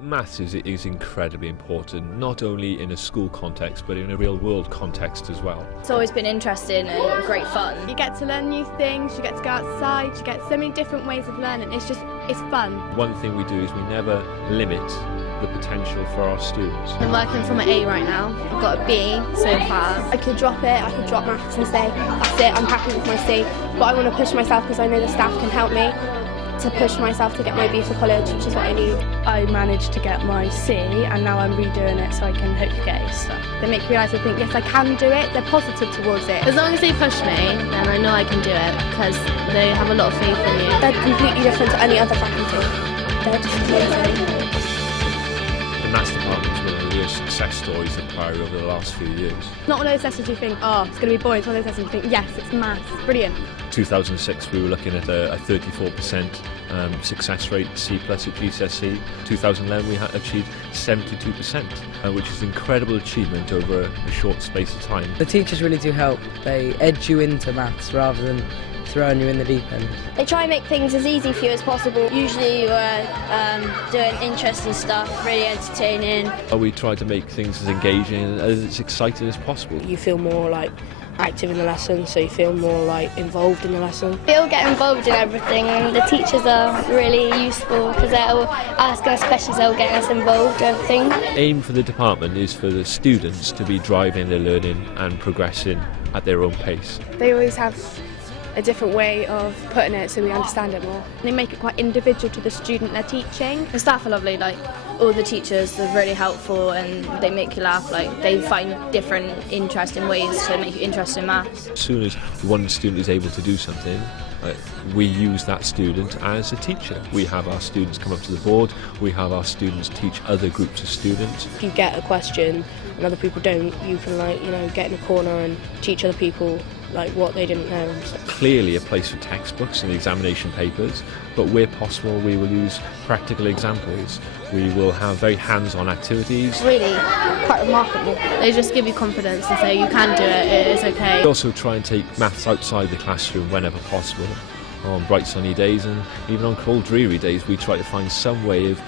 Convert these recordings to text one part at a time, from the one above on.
Maths is incredibly important, not only in a school context but in a real world context as well. It's always been interesting and great fun. You get to learn new things, you get to go outside, you get so many different ways of learning. It's fun. One thing we do is we never limit the potential for our students. I'm working from an A right now. I've got a B so far. I could drop it, I could drop maths and say, that's it, I'm happy with my C. But I want to push myself because I know the staff can help me to push myself to get my B for college, which is what I need. I managed to get my C and now I'm redoing it so I can hopefully get A star. They make you realise I think, yes, I can do it. They're positive towards it. As long as they push me, then I know I can do it because they have a lot of faith in you. They're completely different to any other faculty. They're just amazing. The Maths department's one of the real success stories of Priory over the last few years. Not one of those lessons you think, oh, it's going to be boring. It's one of those lessons you think, yes, it's maths. Brilliant. 2006 we were looking at a 34% success rate C+ at GCSE. 2011 we had achieved 72%, which is an incredible achievement over a short space of time. The teachers really do help. They edge you into maths rather than throwing you in the deep end. They try and make things as easy for you as possible. Usually you're doing interesting stuff, really entertaining. We try to make things as engaging and as exciting as possible. You feel more like active in the lesson, so you feel more like involved in the lesson. We all get involved in everything and the teachers are really useful because they're all asking us questions, they're all getting us involved in everything. Aim for the department is for the students to be driving their learning and progressing at their own pace. They always have a different way of putting it so we understand it more. They make it quite individual to the student they're teaching. The staff are lovely, like all the teachers are really helpful and they make you laugh, like they find different interesting ways to make you interested in maths. As soon as one student is able to do something, we use that student as a teacher. We have our students come up to the board, we have our students teach other groups of students. If you get a question and other people don't, you can get in a corner and teach other people what they didn't know. Clearly a place for textbooks and examination papers, but where possible we will use practical examples. We will have very hands-on activities. Really quite remarkable. They just give you confidence and say you can do it, it is okay. We also try and take maths outside the classroom whenever possible. On bright sunny days and even on cold dreary days we try to find some way of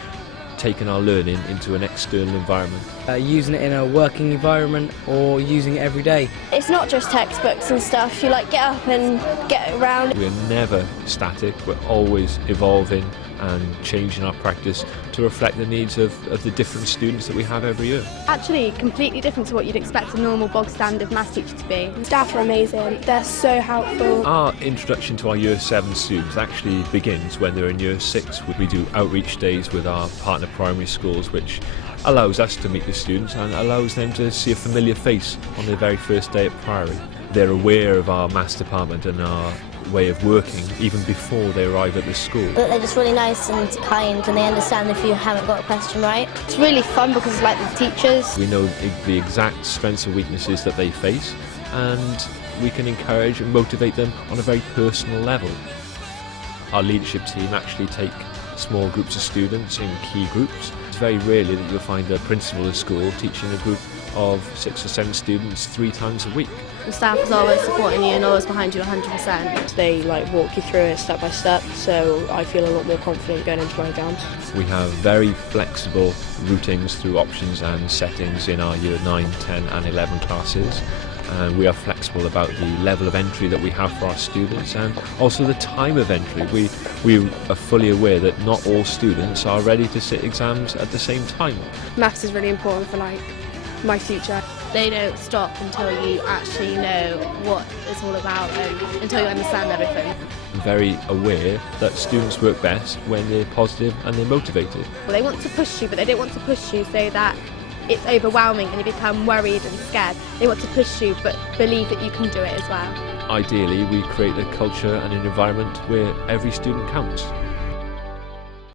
taking our learning into an external environment. Using it in a working environment or using it every day. It's not just textbooks and stuff, you get up and get around. We're never static, we're always evolving and changing our practice to reflect the needs of the different students that we have every year. Actually, completely different to what you'd expect a normal bog standard maths teacher to be. Staff are amazing, they're so helpful. Our introduction to our Year 7 students actually begins when they're in Year 6. We do outreach days with our partner primary schools, which allows us to meet the students and allows them to see a familiar face on their very first day at Priory. They're aware of our maths department and our way of working even before they arrive at the school. They're just really nice and kind and they understand if you haven't got a question right. It's really fun because it's like the teachers. We know the exact strengths and weaknesses that they face and we can encourage and motivate them on a very personal level. Our leadership team actually take small groups of students in key groups. It's very rarely that you'll find a principal of school teaching a group of 6 or 7 students 3 times a week. The staff is always supporting you and always behind you 100%. They walk you through it step by step, so I feel a lot more confident going into my exams. We have very flexible routings through options and settings in our Year 9, 10 and 11 classes. And we are flexible about the level of entry that we have for our students and also the time of entry. We are fully aware that not all students are ready to sit exams at the same time. Maths is really important for my future. They don't stop until you actually know what it's all about and until you understand everything. I'm very aware that students work best when they're positive and they're motivated. Well, they want to push you, but they don't want to push you so that it's overwhelming and you become worried and scared. They want to push you but believe that you can do it as well. Ideally, we create a culture and an environment where every student counts.